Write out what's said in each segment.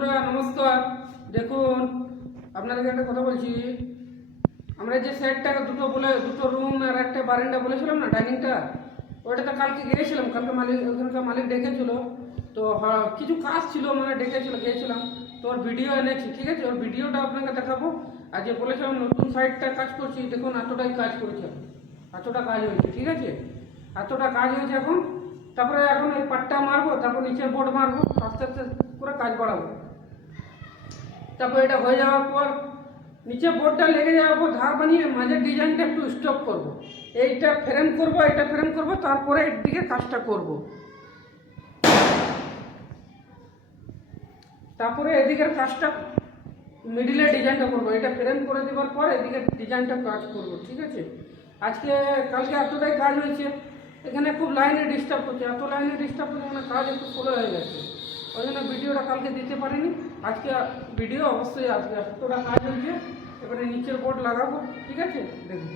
বন্ধুরা নমস্কার। দেখুন আপনাদেরকে একটা কথা বলছি। আমরা যে সেটটা দুটো রুম আর একটা বারান্দা বলেছিলাম না, ডাইনিংটা, ওইটাতে কালকে গিয়েছিলাম। কালকে ওখানকার মালিক ডেকেছিল। তো কিছু কাজ ছিল, মানে গিয়েছিলাম। তো ওর ভিডিও এনেছি, ঠিক আছে? ওর ভিডিওটা আপনাকে দেখাবো। আর যে বলেছিলাম নতুন সাইটটা কাজ করছি, দেখুন এতটাই কাজ করেছে, এতটা কাজ হয়েছে, ঠিক আছে? এতটা কাজ হয়েছে এখন। তারপরে এখন এই পাটটা মারবো, তারপর নিচের বোর্ড মারবো, আস্তে আস্তে করে কাজ বাড়াবো। তারপর এটা হয়ে যাওয়ার পর নিচে বোর্ডটা লেগে যাওয়ার পর ধার বানিয়ে মাঝের ডিজাইনটা একটু স্টপ করব। এইটা ফ্রেম করব, এটা ফ্রেম করব, তারপরে এর দিকে কাজটা করব। তারপরে এদিকের কাজটা মিডিলে ডিজাইনটা করবো। এটা ফ্রেম করে দেওয়ার পর এদিকে ডিজাইনটা কাজ করব, ঠিক আছে? কালকে এতটাই কাজ হয়েছে, এখানে খুব লাইনে ডিস্টার্ব করছে, এত লাইনে ডিস্টার্ব করছে, মানে কাজ একটু স্লো হয়ে যাচ্ছে। ওই জন্য ভিডিওটা কালকে দিতে পারিনি। আজকে ভিডিও অবশ্যই আসবে। এতটা কাজ হয়েছে, এবারে নিচের বোর্ড লাগাবো, ঠিক আছে? দেখুন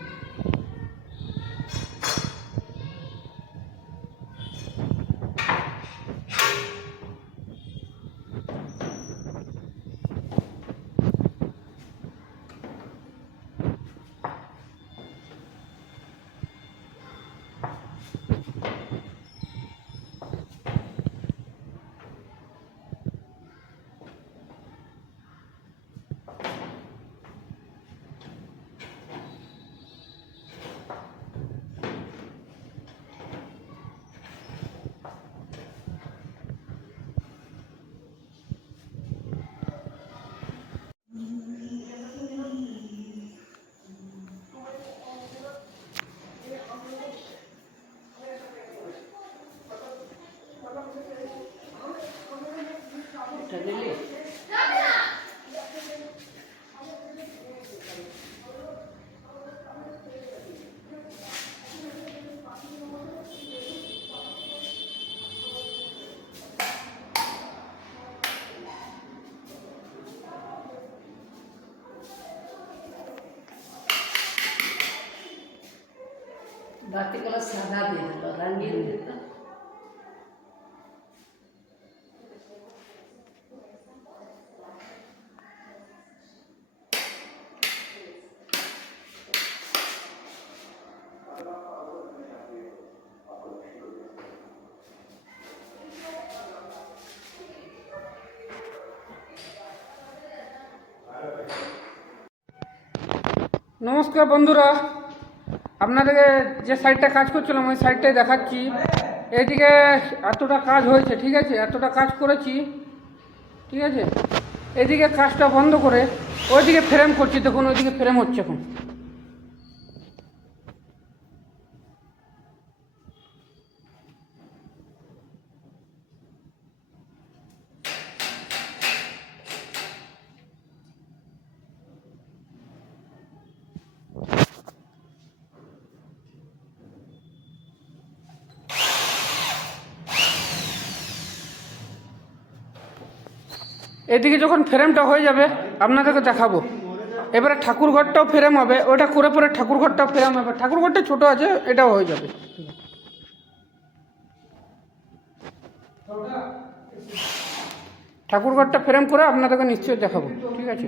बाती कलर सादा दे दिलो, रंगीन दे दिलो। নমস্কার বন্ধুরা, আপনাদেরকে যে সাইডটা কাজ করছিলাম ওই সাইডটাই দেখাচ্ছি। এইদিকে এতটা কাজ হয়েছে, ঠিক আছে? এতটা কাজ করেছি, ঠিক আছে? এদিকে কাজটা বন্ধ করে ওইদিকে ফ্রেম করছি। দেখুন ওইদিকে ফ্রেম হচ্ছে এখন। এদিকে যখন ফ্রেমটা হয়ে যাবে আপনাদেরকে দেখাবো। এবারে ঠাকুরঘরটাও ফ্রেম হবে, ওটা করে পরে ঠাকুরঘরটাও ফ্রেম হবে। ঠাকুরঘরটা ছোট আছে, এটাও হয়ে যাবে। ঠাকুরঘরটা ফ্রেম করে আপনাদেরকে নিশ্চয়ই দেখাবো, ঠিক আছে?